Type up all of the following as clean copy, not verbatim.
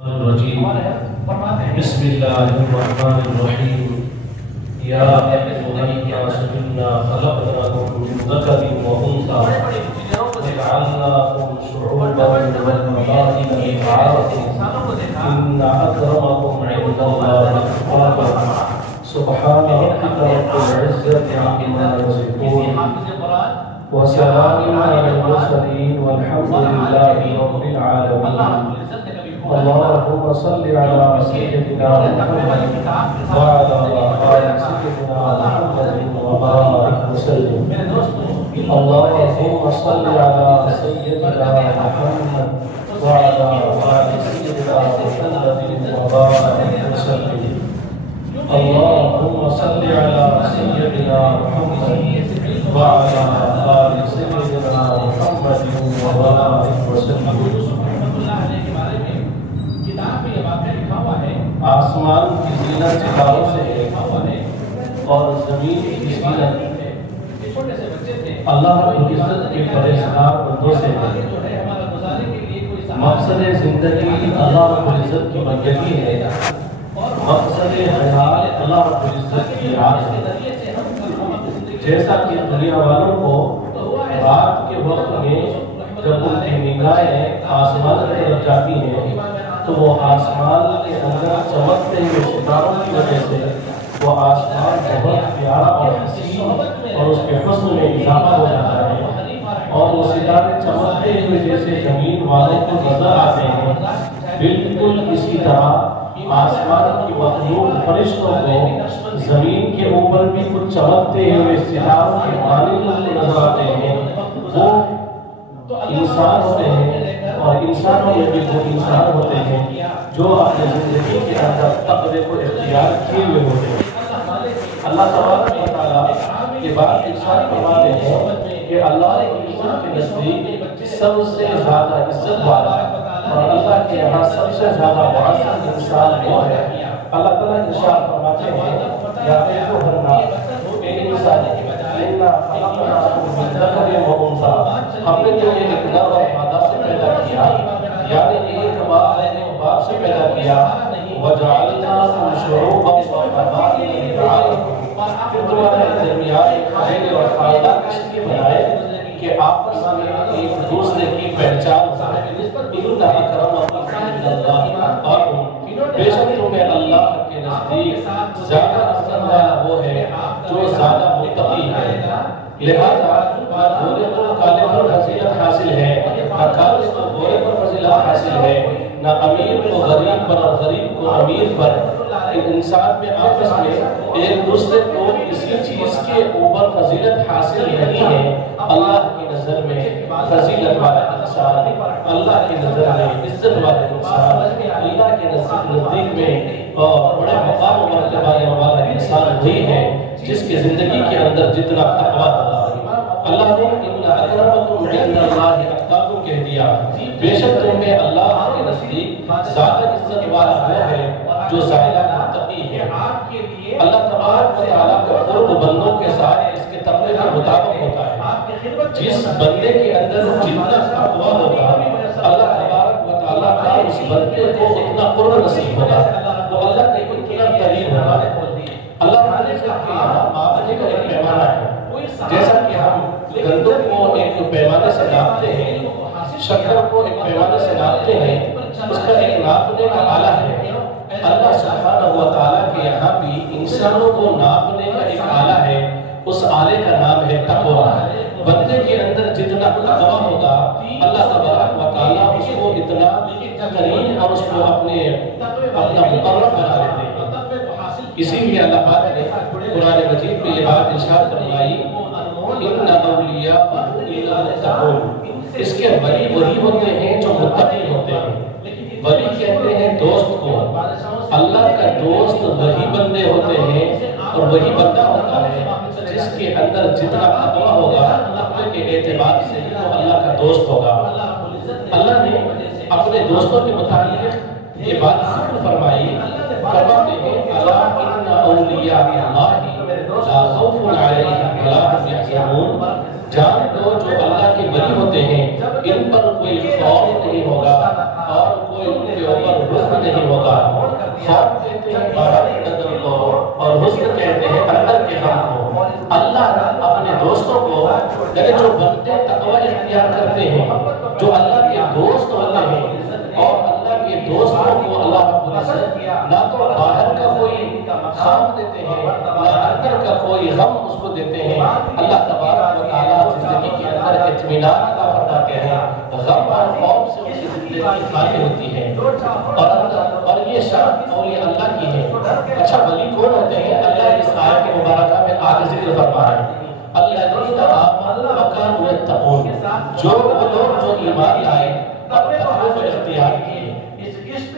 الرجیم بسم اللہ الرحمن الرحیم یا ایھا الناس انا خلقناکم من ذکر و انثی وجعلناکم شعوبا وقبائل لتعارفوا ان اکرمکم عند اللہ اتقاکم سبحان ربک رب العزۃ عما یصفون وسلام علی المرسلین والحمد للہ رب العالمین اللهم صل على سيدنا محمد وعلى آل سيدنا محمد وبارك وسلم اللهم صل على سيدنا محمد وعلى آل سيدنا محمد وبارك وسلم اللهم صل على سيدنا محمد وعلى آل سيدنا محمد وبارك وسلم آسمان کی زینت ستاروں سے ہے اور زمین کی زینت اللہ رب العزت کے پرہیزگار بندوں سے ہے۔ مقصد زندگی اللہ رب العزت کی بندگی ہے، مقصد حیات اللہ رب العزت کی یاد ہے۔ جیسا کہ دنیا والوں کو رات کے وقت میں جب ان کی نگاہیں آسمان کی طرف جاتی ہیں تو وہ آسمان کے اندر چمکتے ہوئے ستاروں کی وجہ سے وہ آسمان بہت پیارا اور حسین اور اس کے حسن میں اضافہ ہو جاتا ہے، اور وہ ستارے چمکتے ہوئے جیسے زمین والوں کو نظر آتے ہیں، بالکل اسی طرح آسمان کی مخلوق فرشتوں کو زمین کے اوپر بھی کچھ چمکتے ہوئے ستاروں کے مانند نظر آتے ہیں۔ وہ انسان ہوتے ہیں اور انسانوں میں بھی وہ انسان ہوتے ہیں جو اپنی زندگی کے اندر تقوی کو اختیار کیے ہوئے ہوتے ہیں۔ اللہ تبارک و تعالیٰ یہ بات ارشاد فرماتے ہیں کہ اللہ کی عزت کے نزدیک سب سے زیادہ عزت والا اور اللہ کے یہاں سب سے زیادہ معزز انسان وہ ہے۔ اللہ تعالیٰ ارشاد فرماتے ہیں یا ایھا الناس اے انسان انا خلقناکم من ذکر و انثی، ہم نے تمہیں ایک نر اور مادہ سے پیدا کیا، یعنی ایک باپ باپ سے پیدا کیا، وجعلناکم شعوبا وقبائل لتعارفوا، پھر تمہارے درمیان ایک قبیلے اور خاندان اس لیے بنائے کہ آپس میں ایک دوسرے کی پہچان ہو۔ ان اکرمکم عند اللہ اتقاکم، بے شک تمہیں اللہ کے نزدیک زیادہ عزت والا وہ ہے جو زیادہ متقی ہے۔ لہذا گورے کو کالے پر فضیلت حاصل ہے، نہ کالے کو گورے پر فضیلت حاصل ہے، نہ امیر کو غریب پر اور غریب کو امیر پر۔ انسان میں آپس میں ایک دوسرے کو کسی چیز کے اوپر فضیلت حاصل نہیں ہے۔ اللہ کی نظر میں فضیلت والا انسان، اللہ کی نظر میں عزت والا انسان، اللہ کے نزدیک میں بڑے مقام و مرتبہ والا انسان وہی ہے جس کی زندگی کے اندر جتنا تقویٰ ہوگا۔ اللہ نے ان اکرمکم عند اللہ اتقاکم کہہ دیا، بے شک تمہیں اللہ کے نزدیک زیادہ عزت والا وہ ہے جو زیادہ متقی ہے۔ اللہ تبارک و تعالیٰ کا قرب بندوں کے ساتھ اس کے تقوی کے مطابق ہوتا ہے۔ جس بندے کے اندر جتنا تقویٰ ہوگا اللہ تبارک و تعالیٰ کا اس بندے کو اتنا قرب نصیب ہوگا، وہ اللہ کے اتنا قریب ہوگا۔ اللہ تعالیٰ کے یہاں معاملے کا ایک پیمانہ ہے، جیسا کہ ہم گندم کو ایک پیمانے سے ناپتے ہیں، شکر کو ایک پیمانے سے ناپتے ہیں، اس کا ایک ناپنے کا آلہ ہے۔ اللہ سبحانہ و تعالیٰ کے یہاں بھی انسانوں کو ناپنے کا ایک آلہ ہے، اس آلے کا نام ہے تقویٰ۔ بندے کے اندر جتنا تقویٰ ہوگا اللہ تبارک و تعالیٰ اس کو اتنا کریم اور اس کو اپنا مقرب بنا دیتے ہیں۔ اسی لیے اللہ پاک نے قرآن مجید میں یہ بات ارشاد فرمائی ان اولیاء المتقون، اس کے ولی وہی ہوتے ہیں جو متقی ہوتے ہیں۔ ولی کہتے ہیں دوست کو، اللہ کا دوست وہی بندے ہوتے ہیں اور وہی بندہ ہوتا ہے جس کے اندر جتنا تقویٰ ہوگا تقوی کے اعتبار سے وہ اللہ کا دوست ہوگا۔ اللہ نے اپنے دوستوں کے متعلق یہ بات ذکر فرمائی، فرماتے ہیں الا ان اولیاء اللہ لا خوف علیہم ولا هم یحزنون، جان لو جو اللہ کے ولی ہوتے ہیں ان پر کوئی خوف نہیں ہوگا اور کوئی ان کے اوپر حسن نہیں ہوگا۔ خوف کہتے ہیں باہر کے نظر کو اور حسن کہتے ہیں اندر کے غم کو۔ اللہ اپنے دوستوں کو یعنی جو بندے تقوی اختیار کرتے ہیں، جو اللہ کے دوست ہوتے ہیں اور اللہ کے دوستوں کو اللہ رب العزت نہ تو باہر کا کوئی خوف دیتے ہیں نہ اندر کا کوئی غم اس کو دیتے ہیں۔ اللہ تبارک و تعالیٰ زندگی کے اندر اطمینان عطا فرماتے ہیں، غم اور خوف سے اس کی زندگی خالی ہوتی ہے اور یہ شان اولیاء اللہ کی ہے۔ اچھا ولی کون ہوتے ہیں؟ اللہ اس آیت مبارکہ میں آگے ذکر فرما رہے ہیں، الذین آمنوا وکانوا یتقون، جو وہ لوگ جو ایمان لائے اور تقوی کو اختیار کیے،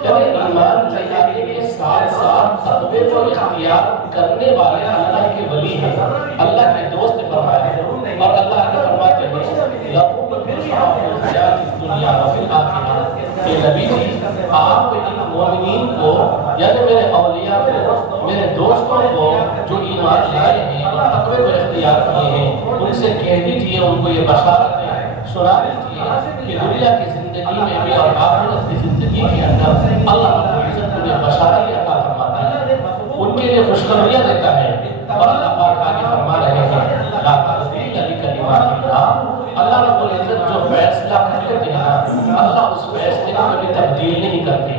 یعنی ایمان لانے کے ساتھ ساتھ تقوی کو اختیار کرنے والے اللہ کے ولی ہیں، اللہ کے دوست فرمایا ہے۔ اور اللہ نے فرماتے ہیں لَهُمُ الْبُشْرَىٰ فِي الْحَيَاةِ الدُّنْيَا وَفِي الْآخِرَةِ، کہ نبی جی آپ ان مومنین کو یعنی میرے اولیاء کو، میرے دوستوں کو جو ایمان لائے ہیں اور تقوی کو اختیار کیے ہیں، ان سے کہہ دیجئے، ان کو یہ بشارتیں سنا دیجئے کہ دنیا کی زندگی میں بھی اور آخرت کی زندگی کے اندر اللہ رب العزت انہیں بشارتیں عطا فرماتا ہے، ان کے لیے خوشخبریاں دیتا ہے۔ اور اللہ پاک آگے فرما رہے ہیں لا تبدیل لکلمات اللہ، اللہ رب العزت جو فیصلہ کر لیتے ہیں اللہ اس فیصلے کو کبھی تبدیل نہیں کرتے۔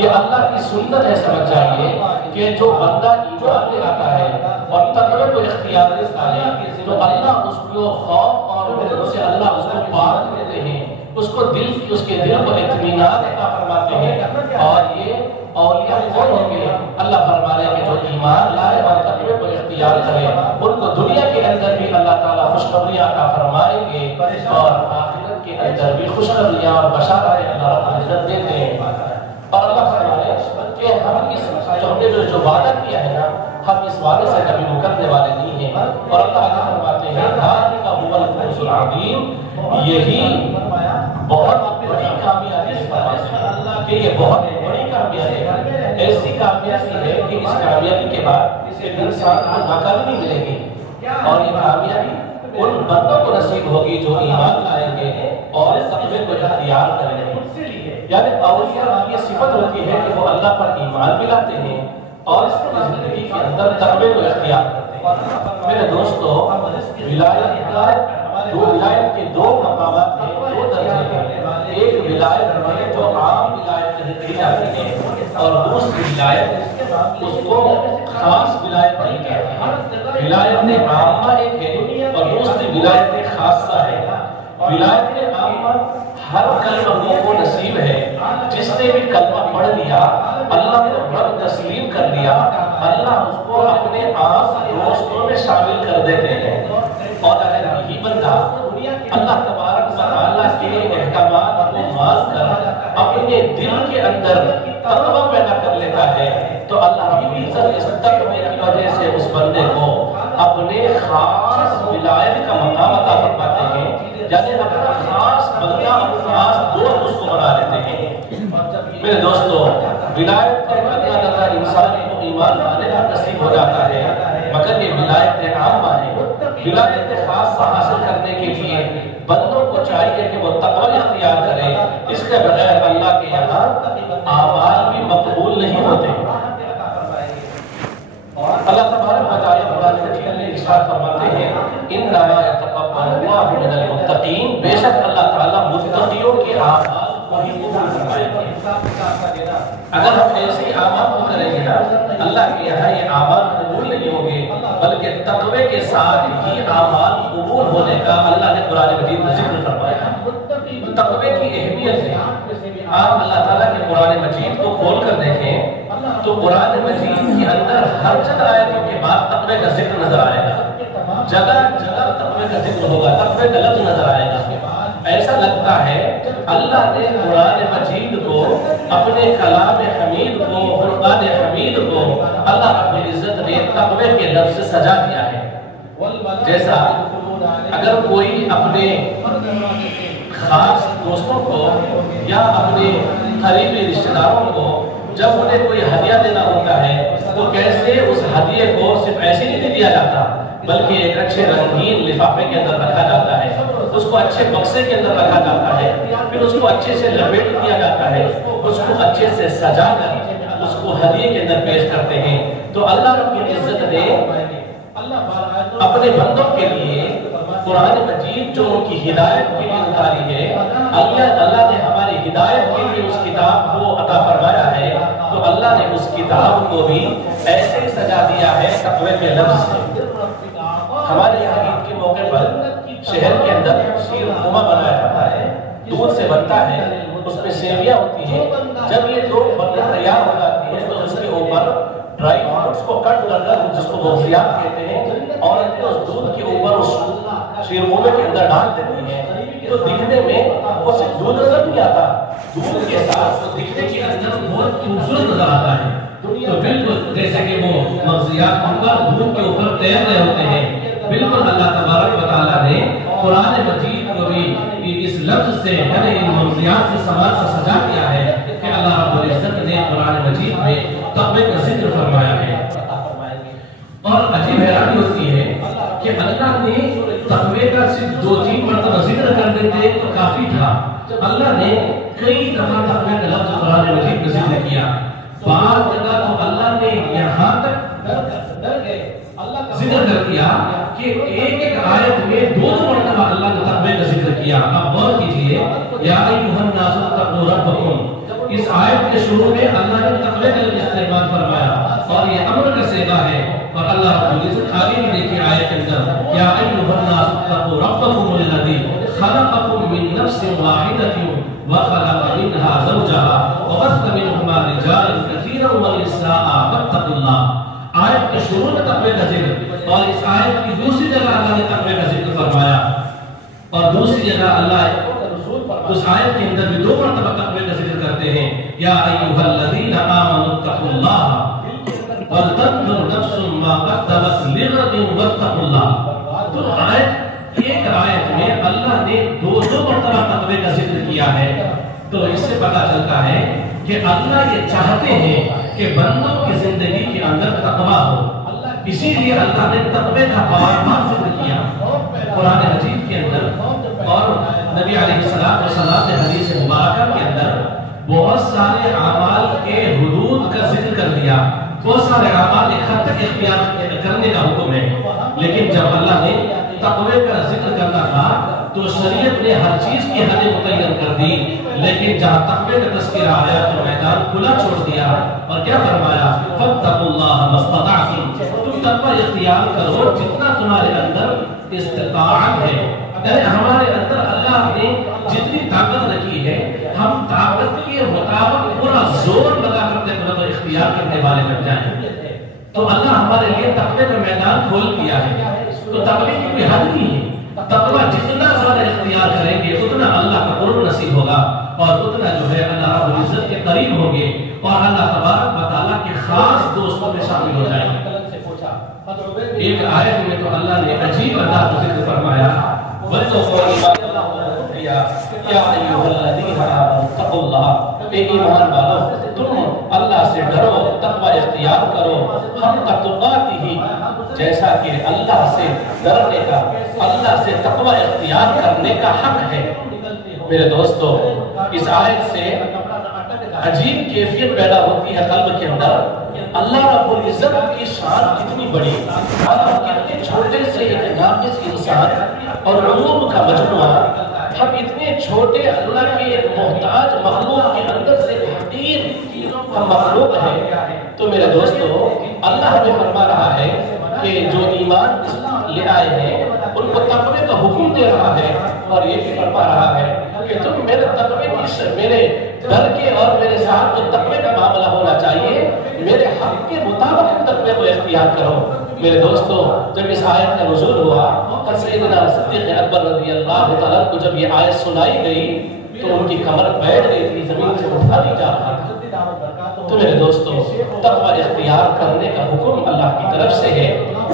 یہ اللہ کی سنت ہے، سمجھ جائیے کہ جو بندہ ایمان لے آتا ہے اور تقوی کو اختیار کرتا ہے تو اللہ اس کو خوف اور ڈر سے اللہ اس کو پاک دیتے ہیں، اس کو اس کے دل کو اطمینان عطا فرماتے ہیں۔ اور یہ اولیاء کون ہوں گے؟ اللہ فرما رہے ہیں کہ جو ایمان لائے اور تقوی کو اختیار کرے ان کو دنیا کے اندر بھی اللہ تعالیٰ خوشخبریاں عطا فرمائیں گے اور آخرت کے اندر بھی خوشخبریاں اور بشارتیں اللہ رب العزت دیتے ہیں۔ اور اللہ فرما رہے ہیں کہ ہم نے جو وعدہ کیا ہے نا، ہم اس وعدے سے کبھی مکرنے والے نہیں ہیں۔ اور اللہ تعالیٰ فرماتے ہیں ذَلِكَ هُوَ الْفَوْزُ الْعَظِيمُ، یہی بہت بڑی کامیابی ہے کہ یہ بہت بڑی کامیابی ہے، ایسی کامیابی ہے کہ اس کامیابی کے بعد ایک انسان کو ناکامی ملے گی، اور یہ کامیابی ان بندوں کو نصیب ہوگی جو ایمان لائیں گے اور تقوی کو اختیار کریں گے۔ یعنی اولیاء کی صفت ہوتی ہے کہ وہ اللہ پر ایمان بھی لاتے ہیں اور اس کی زندگی کے اندر تقوی کو اختیار کرتے ہیں۔ میرے دوستو، ولایت کا ولایت کے دو مقامات ہیں، دو درجے ہیں۔ ایک ولایت ہے جو عام ولایت کہی جاتی ہے اور دوسری ولایت اس کو خاص ولایت نہیں کہتے ہیں۔ ولایت عامہ ایک ہے اور دوسری ولایت خاصہ ہے۔ ولایت عامہ ہر کلمہ کو نصیب ہے، جس نے بھی کلمہ پڑھ لیا اللہ کو رب تسلیم کر لیا، اللہ اس کو اپنے عام دوستوں میں شامل کر دیتے ہیں۔ اور اگر یہی بندہ اللہ تبارک و تعالیٰ کے احکامات کو مان کر اپنے دل کے اندر تقوی پیدا کر لیتا ہے تو اللہ رب العزت اس تقوی کی وجہ سے اس بندے کو اپنے خاص ولایت کا مقام عطا فرماتے ہیں، یعنی اپنا خاص بندہ اور خاص دوست اس کو بنا لیتے ہیں۔ میرے دوستو، ولایت کا اللہ تعالیٰ انسان کو ایمان لانے کا نصیب ہو جاتا ہے، مگر یہ ولایت عامہ ہے۔ ولایت خاصہ حاصل کرنے کے لیے بندوں کو چاہیے کہ وہ تقوی اختیار کرے، اس کے بغیر اللہ کے یہاں اعمال بھی مقبول نہیں ہوتے۔ اللہ تبارک و تعالیٰ قرآن مجید میں ارشاد فرماتے ہیں انما یتقبل اللہ من المتقین، بے شک اللہ تعالیٰ متقیوں کے اعمال کو ہی قبول فرمائے گا۔ اگر ہم ایسے اعمال کو کریں گے نا، اللہ کے یہاں یہ اعمال قبول نہیں ہوں گے، بلکہ تقوی کے ساتھ ہی اعمال قبول ہونے کا اللہ نے قرآن مجید میں ذکر فرمایا۔ تقوی کی اہمیت ہے، آپ اللہ تعالیٰ کے قرآن مجید کو کھول کر دیکھیں تو قرآن مجید کے اندر ہر چند آیتوں کے بعد تقوی کا ذکر نظر آئے گا، جگہ جگہ تقوی کا ذکر ہوگا، تقوی کا لفظ نظر آئے گا۔ ایسا لگتا ہے اللہ نے قرآن مجید کو، اپنے کلام حمید کو، فرقان حمید کو اللہ رب العزت نے تقوی کے لفظ سے سجا دیا ہے۔ جیسا اگر کوئی اپنے خاص دوستوں کو یا اپنے قریبی رشتہ داروں کو جب انہیں کوئی ہدیہ دینا ہوتا ہے تو کیسے اس ہدیے کو صرف ایسے نہیں دیا جاتا بلکہ ایک اچھے رنگین لفافے کے اندر رکھا جاتا ہے، اس کو اچھے بکسے کے اندر رکھا جاتا ہے، پھر اس کو اچھے سے لپیٹ دیا جاتا ہے، اس کو اچھے سے سجا کر اس کو ہدیے کے اندر پیش کرتے ہیں۔ تو اللہ رب العزت نے اپنے بندوں کے لیے قرآن مجید جو ان کی ہدایت کے لیے اتاری ہے، اللہ نے ہماری ہدایت کے لیے اس کتاب کو عطا فرمایا ہے، تو اللہ نے اس کتاب کو بھی ایسے سجا دیا ہے تقوی کے لفظ سے۔ ہمارے یہاں عید کے موقع پر شہر کے اندر شیر خوما بنایا جاتا ہے، دودھ سے بنتا ہے، اس میں سیویاں ہوتی ہیں۔ جب یہ دو بننے تیار ہو جاتی ہے تو اس کے اوپر ڈرائی فروٹس کو کٹ کر جس کو بغضیات کہتے ہیں، اور اس دودھ کے اوپر اس شیر خومے کے اندر ڈال دیتی ہیں، تو دکھنے میں وہ صرف دودھ نظر نہیں آتا، دودھ کے ساتھ وہ دکھنے کے اندر بہت خوبصورت نظر آتا ہے۔ تو بالکل جیسے کہ وہ مغزیات اوپر دودھ کے اوپر تیر رہے ہوتے ہیں، بالکل اللہ تبارک و تعالیٰ نے قرآن مجید کو بھی اس لفظ سے یعنی ان مغزیات سے سماج سے سجا دیا ہے کہ اللہ رب العزت نے قرآن مجید میں تقوی کا ذکر فرمایا ہے۔ اور عجیب حیرانی ہوتی ہے کہ اللہ نے تقوی کا صرف 2-3 مرتبہ ذکر کر دیتے تو کافی تھا، اللہ نے کئی دفعہ تقوی کا لفظ قرآن مجید میں ذکر کیا۔ بعض جگہ تو اللہ نے یہاں تک ذکر کر دیا کہ ایک آیت میں 2 مرتبہ اللہ نے تقوی کا ذکر کیا۔ اب غور کیجئے، یا ایھا الناس اتقوا ربکم، اس آیت کے شروع میں اللہ نے تقوی کا استعمال فرمایا اور یہ امر کا صیغہ ہے، اور اللہ رب العزت آگے بھی دیکھیے آیت کے اندر، یا ایھا الناس اتقوا ربکم الذی خلقکم من نفس واحدۃ وخلق منها زوجها وبث منهما رجالا كثيرا ونساء واتقوا الله۔ آیت کے شروع میں تقوی کا ذکر، اور اس آیت کی دوسری جگہ اللہ نے تقوی کا ذکر فرمایا، اور دوسری جگہ اللہ اس آیت کے اندر بھی 2 مرتبہ تقوی کا ذکر کرتے ہیں، یا ایھا الذین آمنوا اتقوا اللہ ولتنظر نفس ما قدمت لغد واتقوا اللہ۔ تو ایک آیت میں اللہ نے 2 مرتبہ تقوی کا ذکر کیا ہے، تو اس سے پتہ چلتا ہے کہ اللہ یہ چاہتے ہیں کہ بندوں کی زندگی کے اندر تقوی ہو، اسی لیے اللہ نے تقوی کا بار ذکر کیا قرآن مجید کے اندر، اور نبی علیہ السلام نے حدیث مبارکہ کے اندر بہت سارے اعمال کے حدود کا ذکر کر دیا، بہت سارے اعمال ایک حد تک اختیار کرنے کا حکم ہے، لیکن جب اللہ نے تقوی کا ذکر کرنا تھا تو شریعت نے ہر چیز کی حد متعین کر دی، لیکن جہاں تقوی کا تذکرہ آیا تو میدان کھلا چھوڑ دیا، اور کیا فرمایا، فاتقوا اللہ ما استطعتم، تم تقوی اختیار کرو جتنا تمہارے اندر استطاعت ہے، یعنی ہمارے اندر اللہ نے جتنی طاقت رکھی ہے ہم طاقت کے مطابق پورا زور لگا کر تقوی اختیار کرنے والے بن جائیں، تو اللہ ہمارے لیے تقوی کا میدان کھول دیا ہے۔ تو تقوی کی کوئی حد نہیں ہے، تقوی جتنا زیادہ اختیار کریں گے اتنا اللہ کا قرب نصیب ہوگا، اور اتنا جو ہے اللہ رب العزت کے قریب ہوں گے، اور اللہ تبارک و تعالیٰ کے خاص دوستوں میں شامل ہو جائیں گے۔ ایک آیت میں تو اللہ نے عجیب انداز میں ذکر فرمایا، یا ایھا الذین آمنوا اتقوا اللہ، اے ایمان والو تم اللہ سے ڈرو، تقوی اختیار کرو، حق تقاته، جیسا کہ اللہ سے ڈرنے کا، اللہ سے تقوی اختیار کرنے کا حق ہے۔ میرے دوستو، اس آیت سے عجیب کیفیت پیدا ہوتی ہے قلب کے اندر، اللہ رب العزت کی شان کتنی بڑی، اور کتنے چھوٹے سے ایک ناقص انسان اور علوم کا مجموعہ، ہم اتنے چھوٹے اللہ کے محتاج مخلوق کے اندر سے حقیر ہم مخلوق ہیں۔ تو میرے دوستو، اللہ ہمیں فرما رہا ہے کہ جو ایمان لے آئے ہیں ان کو تقوی کا حکم دے رہا ہے، اور یہ بھی فرما رہا ہے کہ تم میرے تقوی کی، میرے ڈر کے اور میرے ساتھ جو تقوی کا معاملہ ہونا چاہیے، میرے حق کے مطابق تقوی کو اختیار کرو۔ میرے دوستو، جب اس آیت کا نزول ہوا، سیدنا صدیق اکبر رضی اللہ تعالیٰ کو جب یہ آیت سنائی گئی تو ان کی کمر بیٹھ گئی تھی، زمین سے اٹھا نہیں جا رہا تھا۔ تو میرے دوستو، تقوی اختیار کرنے کا حکم اللہ کی طرف سے ہے،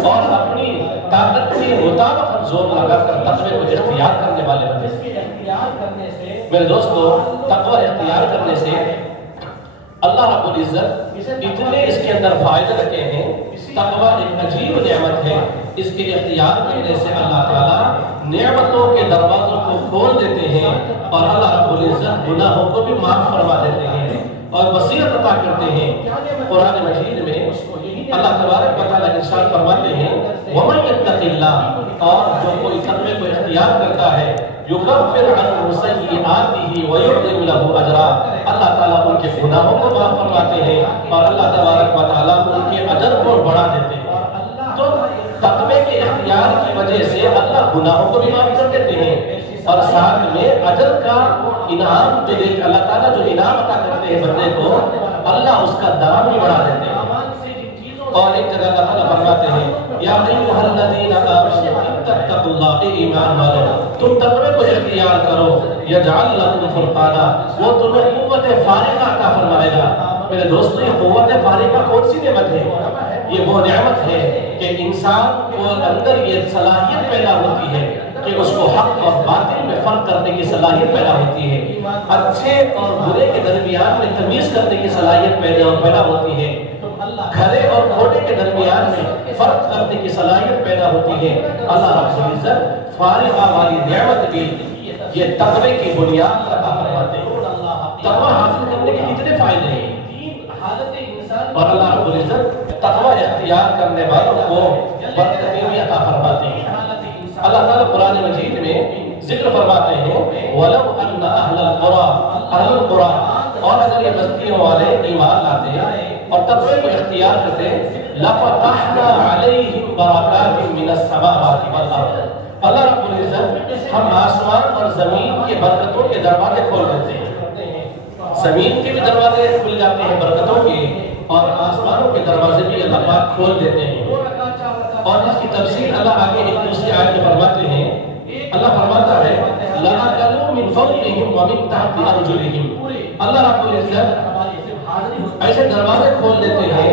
اور اپنی طاقت کے مطابق ہم زور لگا کر تقوی کو اختیار کرنے والے بنے۔ میرے دوستو، تقوی اختیار کرنے سے اللہ رب العزت اتنے اس کے اندر فائدے رکھے ہیں۔ تقوی ایک عجیب نعمت ہے اس کے اختیار کی وجہ سے اللہ تعالیٰ نعمتوں کے دروازوں کو کھول دیتے ہیں اور اللہ رب العزت گناہوں کو بھی معاف فرما دیتے ہیں اور بصیرت عطا کرتے ہیں۔ قرآن مجید میں اللہ تبارک و تعالیٰ ارشاد فرماتے ہیں وَمَن يَتَّقِ اللَّهَ، اور جو کوئی تقوی کو اختیار کرتا ہے يُكَفِّرْ عَنْهُ سَيِّئَاتِهِ وَيُعْظِمْ لَهُ أَجْرًا، اللہ تعالیٰ ان کے گناہوں کو معاف فرماتے ہیں اور اللہ تبارک و تعالیٰ ان کے اجر کو بڑھا دیتے ہیں۔ تو تقوی کے اختیار کی وجہ سے اللہ گناہوں کو بھی معاف کر دیتے ہیں اور ساتھ میں اجر کا انعام جو اللہ تعالیٰ جو انعام عطا کرتے ہیں بندے کو، اللہ اس کا دام بھی بڑھا دیتے ہیں۔ اور ایک جگہ اللہ تعالیٰ فرماتے ہیں یا ایھا الذین آمنوا اتقوا اللہ، اے ایمان والو تم تقوی کو اختیار کرو، یجعل لکم فرقانا، وہ تمہیں قوت فارغہ عطا فرمائے گا۔ میرے دوستو، یہ قوت فارغہ کون سی نعمت ہے؟ یہ وہ نعمت ہے کہ انسان کو اندر یہ صلاحیت پیدا ہوتی ہے کہ اس کو حق اور باطل میں فرق کرنے کی صلاحیت پیدا ہوتی ہے، اچھے اور برے کے درمیان میں تمیز کرنے کی صلاحیت پیدا ہوتی ہے، کھرے اور کھوٹے کے درمیان میں فرق کرنے کی صلاحیت پیدا ہوتی ہے۔ اللہ رب العزت فارغہ والی نعمت بھی یہ تقوی کی بنیاد عطا فرماتے ہیں۔ تقوی حاصل کرنے کے کتنے فائدے ہیں اور اللہ رب العزت تقوی اختیار کرنے والوں کو برکتیں بھی عطا فرماتے ہیں۔ اللہ تعالیٰ قرآن مجید میں ذکر فرماتے ہیں وَلَوْ أَنَّ أَهْلَ الْقُرَىٰ، اور اگر یہ بستیوں والے ایمان لاتے اور تقوی کو اختیار کرتے لَفَتَحْنَا عَلَيْهِمْ بَرَكَاتٍ مِّنَ السَّمَاوَاتِ وَالْأَرْضِ، اللہ رب العزت ہم آسمان اور زمین کے برکتوں کے دروازے کھول دیتے ہیں۔ زمین کے بھی دروازے کھل جاتے ہیں برکتوں کے، اور آسمانوں کے دروازے بھی اللہ پاک کھول دیتے ہیں۔ اور اس کی تفصیل اللہ آگے ایک دوسری آیت میں فرماتے ہیں، اللہ فرماتا ہے لَأَكَلُوا مِنْ فَوْقِهِمْ وَمِنْ تَحْتِ أَرْجُلِهِمْ، اللہ رب العزت ایسے دروازے کھول دیتے ہیں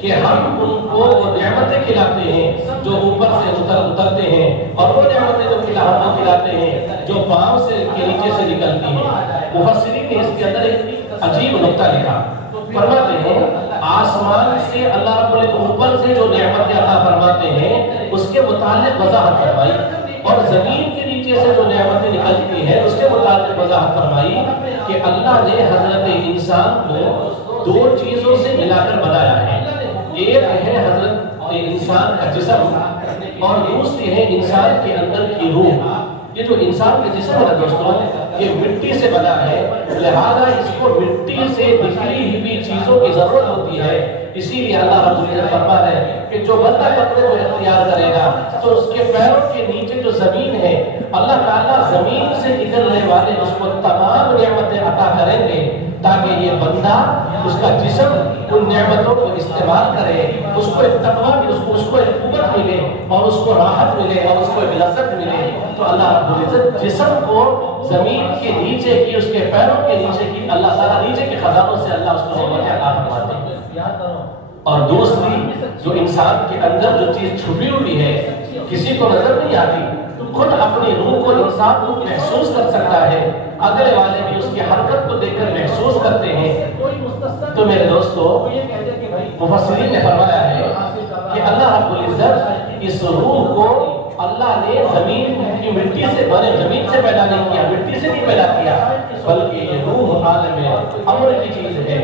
کہ ہم ان کو وہ نعمتیں کھلاتے ہیں جو اوپر سے اترتے ہیں، اور وہ نعمتیں جو کھلاتے ہیں جو پاؤں سے کے نیچے سے نکلتی ہیں۔ مفسرین نے اس کے اندر ایک عجیب نقطہ لکھا، فرماتے ہیں آسمان سے اللہ رب العزت اوپر سے جو نعمتیں عطا فرماتے ہیں اس کے متعلق وضاحت فرمائی، اور زمین کے نیچے سے جو نعمتیں نکلتی ہیں اس کے متعلق وضاحت فرمائی کہ اللہ نے حضرت انسان کو دو چیزوں سے ملا کر بنایا ہے، ایک ہے حضرت انسان کا جسم اور دوسری ہے انسان کے اندر کی روح۔ یہ جو انسان کا جسم ہے دوستوں، یہ مٹی سے بنا ہے، لہذا اس کو مٹی سے بکھری ہوئی چیزوں کی ضرورت ہوتی ہے۔ اسی لیے اللہ رب العزت فرما رہے ہیں کہ جو بندہ تقوی کو اختیار کرے گا تو اس کے پیروں کے نیچے جو زمین ہے اللہ تعالیٰ زمین سے نکلنے والے اس کو تمام نعمتیں عطا کریں گے تاکہ یہ بندہ اس کا جسم ان نعمتوں کو استعمال کرے، اس کو ایک تقوی، اس کو ایک قوت ملے اور اس کو راحت ملے اور اس کو ایک لذت ملے۔ تو اللہ رب العزت جسم کو زمین کے نیچے کی، اس کے پیروں کے نیچے کی، اللہ تعالیٰ نیچے کے خزانوں سے اللہ اس کو نعمتیں عطا فرماتے ہیں۔ اور دوسری جو انسان کے اندر جو چیز چھپی ہوئی ہے کسی کو نظر نہیں آتی، خود اپنی روح کو انسان محسوس کر سکتا ہے، اگلے والے بھی اس کی حرکت کو دیکھ کر محسوس کرتے ہیں۔ تو میرے دوستو، مفسرین نے فرمایا ہے کہ اللہ رب العزت اس روح کو اللہ نے زمین کی مٹی سے بنے، زمین سے پیدا نہیں کیا، مٹی سے نہیں پیدا کیا، بلکہ یہ روح عالم امر کی چیز ہے۔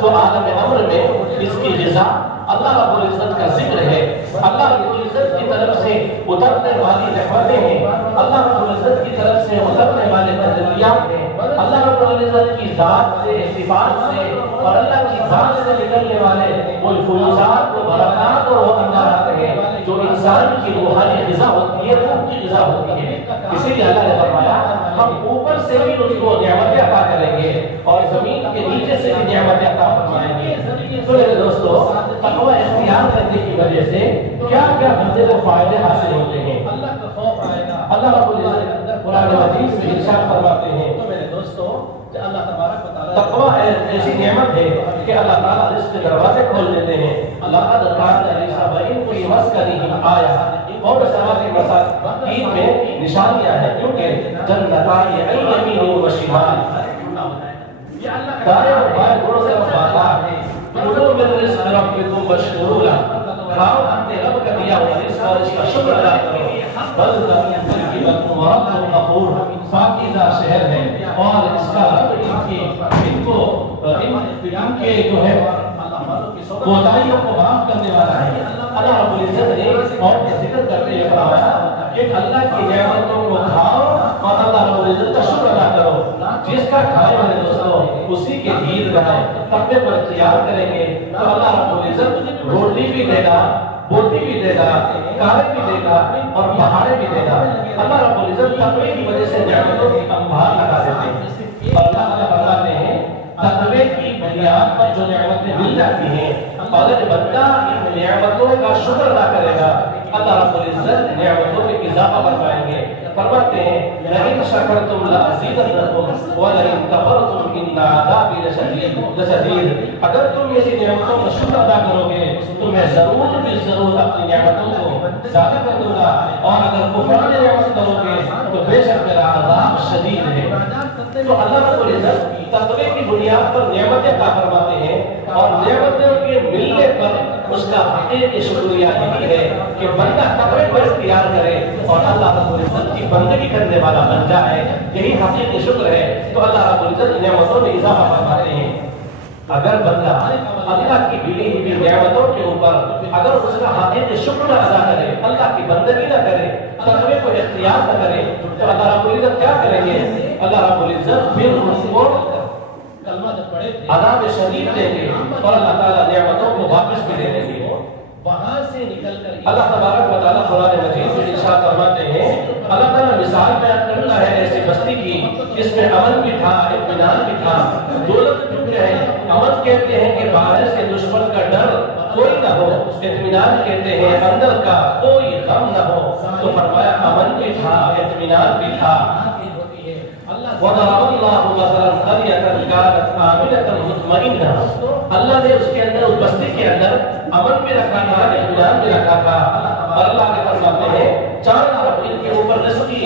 تو عالم امر میں اس کی غذا اللہ رب العزت کا ذکر ہے، اللہ رب العزت کی طرف سے اترنے والی رحمتیں ہیں، اللہ رب العزت کی طرف سے اترنے والے تجلیات ہیں، اللہ رب العزت کی ذات سے، صفات سے اور اللہ کی ذات سے نکلنے والے وہ فیوزات، وہ برکات اور وہ انوارات ہیں جو انسان کی روحانی غذا ہوتی ہے، روح کی غذا ہوتی ہے۔ اسی لیے اللہ نے فرمایا ہم اوپر سے بھی اس کو نعمتیں عطا کریں گے اور زمین کے نیچے سے بھی نعمتیں عطا فرمائیں گے۔ تو میرے دوستو، تقوی اختیار کرنے کی وجہ سے کیا کیا بندے کو فائدے حاصل ہوتے ہیں؟ اللہ کا خوف آئے گا۔ اللہ رب العزت قرآن مجید میں ارشاد فرماتے ہیں، تو میرے دوستو، اللہ تبارک و تعالیٰ تقوی ایسی نعمت ہے کہ اللہ تعالیٰ رزق کے دروازے کھول دیتے ہیں۔ اللہ کا درکار فی مسکنہ آیا، اور سما کے مساکین میں نشانیاں ہیں، کیونکہ جنتان عن یمین و شمال، دائیں اور بائیں دونوں سے باغات ہیں، کلوا من رزق ربکم واشکروا لہ، کھاؤ اپنے رب کا دیا ہوا رزق اور اس کا شکر ادا کرو. غفور پاکیزہ شہر ہے اور اس کا ان کے جو ہے کوتاہیوں کو معاف کرنے والا ہے. اللہ رب العزت نے اور ذکر کرتے ہوئے فرمایا کہ اللہ کی نعمتوں کو کھاؤ اور اللہ رب العزت کا شکر ادا کرو. جس کا کھائے والے دوستوں اسی کے گیت گائے تقوی پر اختیار کریں گے تو اللہ رب العزت روٹی بھی دے گا, بوٹی بھی دے گا, کارے بھی دے گا اور پہاڑے بھی دے گا. اللہ رب العزت تقوی کی وجہ سے نعمتوں کی انبار لگا دیتے ہیں. اور اللہ تعالیٰ فرماتے ہیں تقوی کی بنیاد پر جو نعمتیں مل جاتی ہیں اگر بندہ ان نعمتوں کا شکر ادا کرے گا اللہ رب العزت نعمتوں میں اضافہ فرمائیں گے. فرماتے ہیں لئن شکرتم لأزیدنکم ولئن کفرتم ان عذابی لشدید. اگر تم ایسی نعمتوں کا شکر ادا کرو گے تو میں ضرور بھی ضرور اپنی نعمتوں کو زیادہ کر دوں گا, اور اگر کفران نعمت کرو گے تو بے شک میرا عذاب شدید ہے. تو اللہ رب العزت تقوی کی بنیاد پر نعمتیں عطا فرماتے ہیں اور نعمتوں کے ملنے پر اس کا حقیقی شکریہ یہی ہے کہ بندہ تقوی کو اختیار کرے اور اللہ رب العزت کی بندگی کرنے والا بن جائے. یہی حقیقی شکر ہے. تو اللہ رب العزت نعمتوں میں اضافہ فرماتے ہیں. اگر بندہ اللہ کی ملی ہوئی نعمتوں کے اوپر اگر اس کا حقیقی شکر ادا کرے, اللہ کی بندگی نہ کرے, تقوی کو اختیار نہ کرے تو اللہ رب العزت کیا کریں گے؟ اللہ رب العزت پھر اس کو عذاب شدید دیں گے اور اللہ تعالیٰ نعمتوں کو واپس بھی دے دیں گے. وہاں سے نکل کر اللہ تبارک و تعالیٰ قرآن مجید میں ارشاد فرماتے ہیں اللہ تعالیٰ مثال بیان کرتا ہے ایسی بستی کی جس میں امن بھی تھا, اطمینان بھی تھا, دولت بھی ہے. امن کہتے ہیں کہ باہر سے دشمن کا ڈر کوئی نہ ہو, اطمینان کہتے ہیں اندر کا کوئی غم نہ ہو. تو فرمایا امن بھی تھا, اطمینان بھی تھا. وَضَرَبَ اللَّهُ مَثَلًا قَرْيَةً كَانَتْ آمِنَةً مُطْمَئِنَّةً. اللہ نے اس کے اندر, اس بستی کے اندر امن بھی رکھا تھا, اطمینان بھی رکھا تھا. اور اللہ کے فرماتے ہیں چار طرف ان کے اوپر رزقی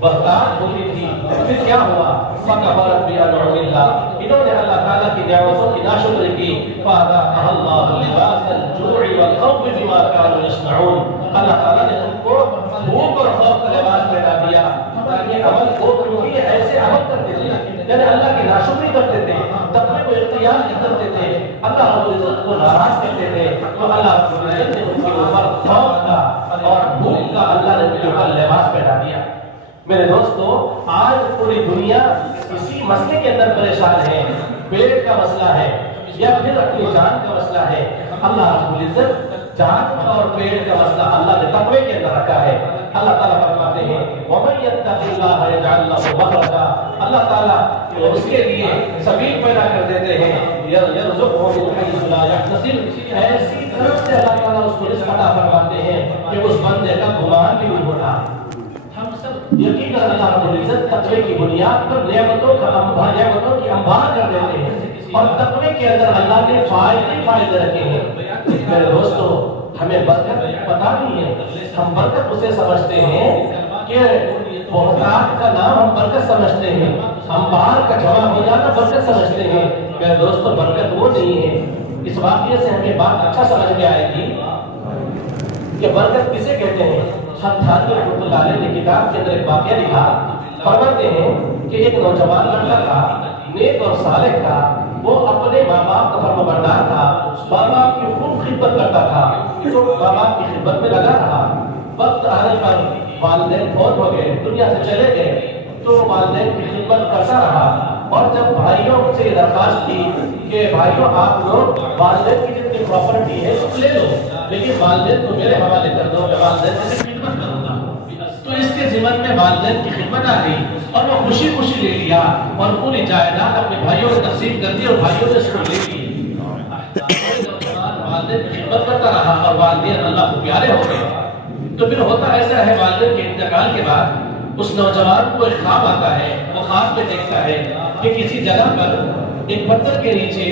بہتات ہوتی تھی. پھر کیا ہوا؟ فَكَفَرَتْ بِأَنْعُمِ اللَّهِ. انہوں نے اللہ تعالیٰ کی نعمتوں کی ناشکری کی. فَأَذَاقَهَا اللَّهُ لِبَاسَ الْجُوعِ وَالْخَوْفِ بِمَا كَانُوا يَصْنَعُونَ. اللہ تعالیٰ نے ان کو بھوک اور خوف کا لباس پہنا دیا. یہ عمل کو کیونکہ ایسے عمل کرتے تھے یعنی اللہ کی ناشکری کرتے تھے, تقوی کو اختیار نہیں کرتے تھے, اللہ رب العزت کو ناراض کرتے تھے. تو اللہ رب العزت نے ان کے اوپر خوف کا اور بھوک کا اللہ نے ان کے اوپر لباس پہنا دیا. میرے دوستو آج پوری دنیا اسی مسئلے کے اندر پریشان ہے. پیٹ کا مسئلہ ہے یا پھر اپنی جان کا مسئلہ ہے. اللہ رب العزت جان اور پیٹ کا مسئلہ اللہ نے تقوی کے اندر رکھا ہے. اللہ تعالیٰ فرماتے ہیں وَمَن يَتَّقِ اللَّهَ يَجْعَلْ لَهُ مَخْرَجًا. اللہ تعالیٰ اس کے لیے سبیل پیدا کر دیتے ہیں. يَرْزُقْهُ مِنْ حَيْثُ لَا يَحْتَسِبُ. ایسی طرف سے اللہ تعالیٰ اس کو رزق عطا فرماتے ہیں کہ اس بندے کا گمان بھی نہیں ہوتا. ہم سب یقیناً اللہ رب العزت تقوی کی بنیاد پر نعمتوں کی انبار کر دیتے ہیں اور تقوی کے اندر اللہ نے فائدے رکھے ہیں. میرے دوستو ہمیں برکت پتہ نہیں ہے. ہم برکت اسے سمجھتے ہیں کہ بہتات کا نام ہم برکت سمجھتے ہیں, ہم باہر کا جمع ہو جانا برکت سمجھتے ہیں. میرے دوستو برکت وہ نہیں ہے. اس واقعے سے ہمیں بات اچھا سمجھ میں آئے گی کہ برکت کسے کہتے ہیں. خطانی رحمۃ اللہ علیہ نے کتاب کے اندر ایک واقعہ لکھا. فرماتے ہیں کہ ایک نوجوان لڑکا تھا, نیک اور صالح تھا. وہ اپنے ماں باپ کا فرمانبردار تھا, ماں باپ کی خوب خدمت کرتا تھا. تو ماں باپ کی خدمت میں لگا رہا. وقت آنے پر والدین فوت ہو گئے, دنیا سے چلے گئے. تو والدین کی خدمت کرتا رہا اور جب بھائیوں سے درخواست کی کہ بھائیوں آپ لوگ والدین کی جتنی پراپرٹی ہے اس لے لو, لیکن والدین کو میرے حوالے کر دو, میں والدین کی خدمت کروں گا. تو اس کے ذمن میں والدین کی خدمت آ گئی اور وہ خوشی خوشی لے لیا اور پوری جائیداد اپنے بھائیوں کو تقسیم کر دی اور بھائیوں نے اس کو لے لی. والدین کی خدمت کرتا رہا اور والدین اللہ کو پیارے ہو گئے. تو پھر ہوتا ایسا ہے والدین کے انتقال کے بعد اس نوجوان کو ایک خواب آتا ہے. وہ خواب میں دیکھتا ہے کہ کسی جگہ پر ایک پتھر کے نیچے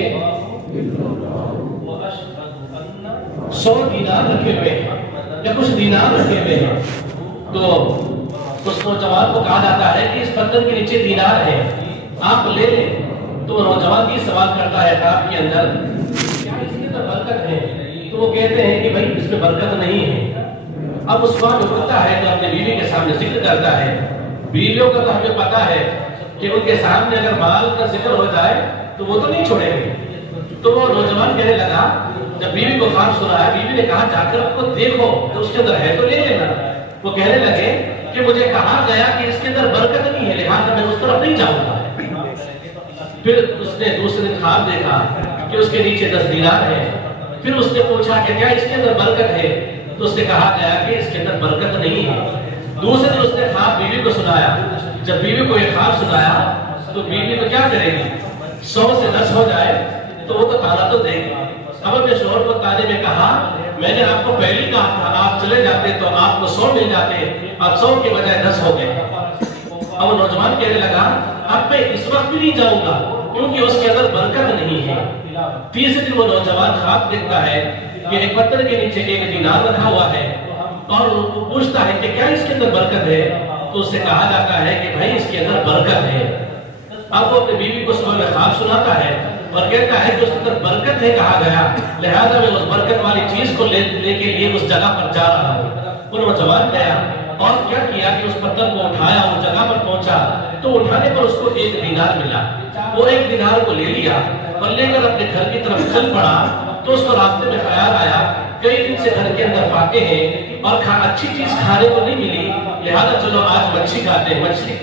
100 دینار رکھے ہوئے ہیں یا کچھ دینار رکھے ہوئے ہیں. تو اس نوجوان کو کہا جاتا ہے کہ اس پتھر کے نیچے دینار ہے, آپ لے لیں. تو نوجوان یہ سوال کرتا ہے خواب کے اندر کیا اس کے اندر برکت ہے؟ تو وہ کہتے ہیں کہ بھائی اس میں برکت نہیں ہے. اب عثمان اٹھتا ہے تو اپنے بیوی کے سامنے ذکر کرتا ہے. بیویوں کا تو ہمیں پتا ہے کہ ان کے سامنے اگر مال کا ذکر ہو جائے تو وہ تو نہیں چھوڑیں گے. تو وہ نوجوان کہنے لگا, جب بیوی کو خواب سنایا, بیوی نے کہا جا کر اس کو دیکھو تو اس کے اندر ہے تو لے لینا. وہ کہنے لگے کہ مجھے کہا گیا کہ اس کے اندر برکت نہیں ہے, لہٰذا میں اس طرف نہیں جاؤں گا. پھر اس نے دوسرے دن خواب دیکھا کہ اس کے نیچے 10 دینار ہے. پھر اس نے پوچھا کہ کیا اس کے اندر برکت ہے, تو اس نے کہا گیا کہ اس کے اندر برکت نہیں ہے. دوسرے دن اس نے خواب بیوی کو سنایا. جب بیوی کو یہ خواب سنایا تو بیوی تو کیا کرے گی, 100 سے 10 ہو جائے تو وہ تو تالا تو دے گی. اب اپنے شوہر کو تانے میں کہا, میں نے آپ کو پہلی کہا تھا آپ چلے جاتے تو آپ کو 100 مل جاتے, اب 100 کے بجائے 10 ہو گئے. اب وہ نوجوان کہنے لگا اب میں اس وقت بھی نہیں جاؤں گا کیونکہ اس کے اندر برکت نہیں ہے. تیسرے دن وہ نوجوان خواب دیکھتا ہے کہ ایک پتھر کے نیچے 1 دینار رکھا ہوا ہے اور وہ پوچھتا ہے کہ کیا اس کے اندر برکت ہے, تو اس سے کہا جاتا ہے کہ بھائی اس کے اندر برکت ہے. اب وہ اپنی بیوی کو صبح میں خواب سناتا ہے اور کہتا ہے کہ اس کے اندر برکت ہے کہا گیا, لہذا میں اس برکت والی چیز کو لے کے لیے اس جگہ پر جا رہا ہوں. وہ نوجوان گیا اور کیا کیا کہ اس پتھر کو اٹھایا, اس جگہ پر پہنچا تو اٹھانے پر اس کو 1 دینار ملا. وہ 1 دینار کو لے لیا اور لے کر اپنے گھر کی طرف چل پڑا. تو اس کو راستے میں خیال آیا کئی دن سے گھر کے اندر فاقے ہیں اور اچھی چیز کھانے کو نہیں ملی, لہذا چلو آج مچھلی کھاتے ہیں,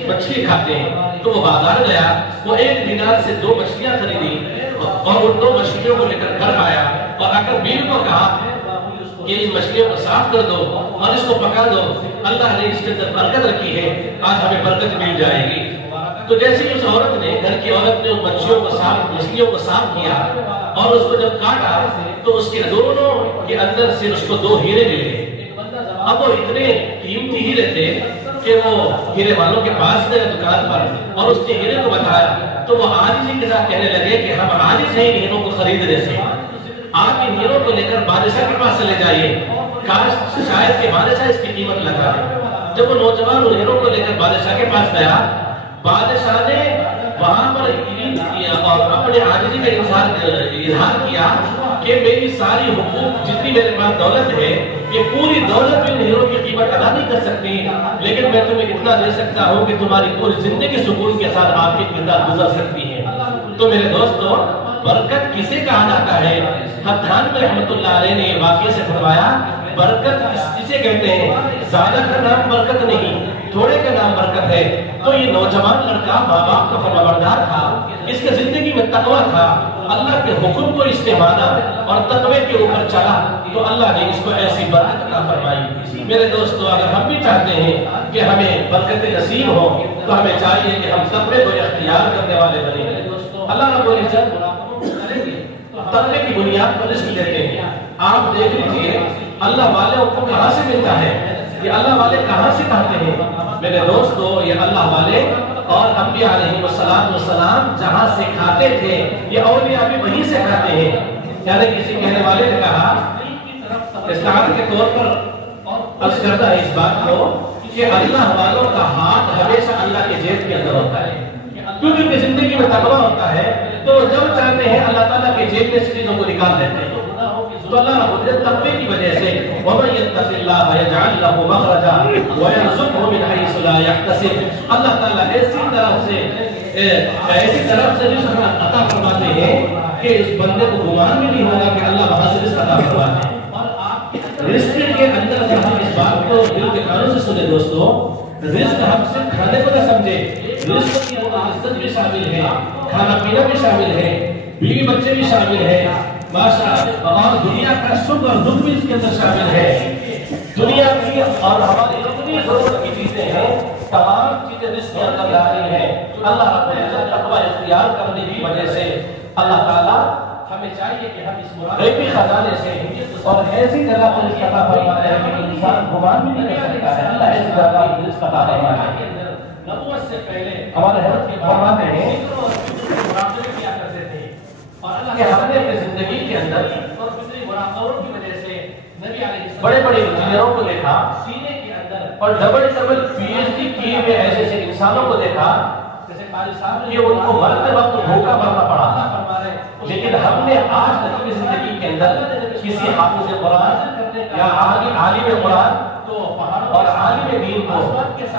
مچھلی کھاتے ہیں. تو وہ بازار گیا, وہ 1 دینار سے 2 مچھلیاں خریدی اور ان 2 مچھلیوں کو لے کر گھر آیا اور آ کر بیوی کو کہا کہ ان مچھلیوں کو صاف کر دو اور اس کو پکا دو, اللہ نے اس کے اندر برکت رکھی ہے, آج ہمیں برکت مل جائے گی. تو جیسے اس عورت نے, گھر کی عورت نے ان مچھلیوں کو صاف کیا اور اس کو جب کاٹا تو اس کے دونوں کے اندر سے اس کو 2 ہیرے ملے. اب وہ اتنے قیمتی ہیرے تھے کہ وہ ہیرے والوں کے پاس گئے دکان پر اور اس کے ہیرے کو بتایا تو وہ عاجزی کے ساتھ کہنے لگے کہ ہم عاجز ہیں ان ہیروں کو خریدنے سے, آپ ان ہیروں کو لے کر بادشاہ کے پاس چلے جائیے, کاش شاید کہ بادشاہ اس کی قیمت لگا دے. جب وہ نوجوان ان ہیروں کو لے کر بادشاہ کے پاس گیا, بادشاہ نے وہاں پر کیا اور اپنے عاجزی کا اظہار کیا کہ میری ساری حقوق جتنی میرے پاس دولت ہے یہ پوری دولت میں ان ہیروں کی قیمت ادا نہیں کر سکتی, لیکن میں تمہیں اتنا دے سکتا ہوں کہ تمہاری پوری زندگی سکون کے ساتھ آپ کی زندگی گزر سکتی ہے. تو میرے دوستو, برکت کسے کہا جاتا ہے؟ حدان میں رحمت اللہ علیہ نے واقعے سے فرمایا برکت کسے کہتے ہیں, زیادہ کا نام برکت نہیں, تھوڑے کا نام برکت ہے. تو یہ نوجوان لڑکا ماں باپ کا فرمانبردار تھا, اس کے زندگی میں تقویٰ تھا, اللہ کے حکم کو اس نے مانا اور تقوی کے اوپر چلا تو اللہ نے اس کو ایسی برکت عطا فرمائی. میرے دوستو, اگر ہم بھی چاہتے ہیں کہ ہمیں برکت نصیب ہو تو ہمیں چاہیے کہ ہم تقوی کو اختیار کرنے والے بنیں. اللہ رب العزت تقوی کی بنیاد پر رزق دیتے ہیں. آپ دیکھ لیجئے اللہ والوں کو کہاں سے ملتا ہے, یہ اللہ والے کہاں سے کہتے ہیں؟ میرے دوستو, یہ اللہ والے اور انبیاء علیہ السلام جہاں سے کھاتے تھے یہ اولیاء بھی وہیں سے کھاتے ہیں. یعنی کسی کہنے والے نے کہا استعارہ کے طور پر عرض کرتا ہے اس بات کو کہ اللہ والوں کا ہاتھ ہمیشہ اللہ کے جیب کے اندر ہوتا ہے, کیونکہ ان کی زندگی میں تقویٰ ہوتا ہے تو جب چاہتے ہیں اللہ تعالیٰ کے جیب میں چیزوں کو نکال دیتے ہیں. تو اللہ رب العزت تقوی کی وجہ سے وَمَن يَتَّقِ اللَّهَ يَجْعَل لَّهُ مَخْرَجًا وَيَرْزُقْهُ مِنْ حَيْثُ لَا يَحْتَسِبُ. اللہ تعالیٰ ایسی طرف سے رزق عطا فرماتے ہیں کہ اس بندے کو گمان بھی نہیں ہوگا کہ اللہ وہاں سے رزق عطا فرماتے ہیں. رزق کے اندر اگر ہم اس بات کو دل کے کانوں سے سنیں دوستو, رزق ہم صرف کھانے کو نہ سمجھے, رزق کی عزت بھی شامل ہے, کھانا پینا بھی شامل ہے, بیوی بچے بھی شامل ہے, اور دنیا کا سکھ اور دکھ بھی اس کے اندر شامل ہے. دنیا کی اور ہماری جتنی ضرورت کی چیزیں ہیں تمام چیزیں رزق کے اندر لا رہی ہیں. اللہ رب العزت تقوی اختیار کرنے کی وجہ سے اللہ تعالیٰ ہمیں چاہیے کہ ہم اس غیبی خزانے سے اور ایسی جگہ پر رزق عطا فرماتے ہیں کہ انسان گمان بھی نہیں کر سکتا ہے. اللہ ایسی جگہ پر رزق عطا فرماتے ہیں. نبوت سے پہلے ہمارے حضرت فرماتے ہیں مراقبے کیا کرتے تھے اور اللہ کے ہم نے اپنی زندگی کے اندر اور فطری مراقبوں کی وجہ سے نبی علیہ السلام بڑے بڑے انجینئروں کو دیکھا سینے کے اندر اور ڈبل پی ایچ ڈی کیے ہوئے ایسے انسانوں کو دیکھا جیسے قاری صاحب نے ان کو مرتے وقت دھوکہ بھرنا پڑا تھا, لیکن ہم نے آج تک کی زندگی کے اندر کسی حافظ قرآن یا عالم قرآن اور عالم دین کو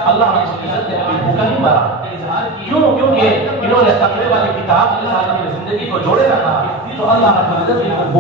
اللہ رب العزت نے اپنی بھوکا نہیں مارا. کیوں؟ کیونکہ انہوں نے تقوی والی کتاب کے ساتھ اپنی زندگی کو جوڑے رکھا. تو اللہ رب العزت نے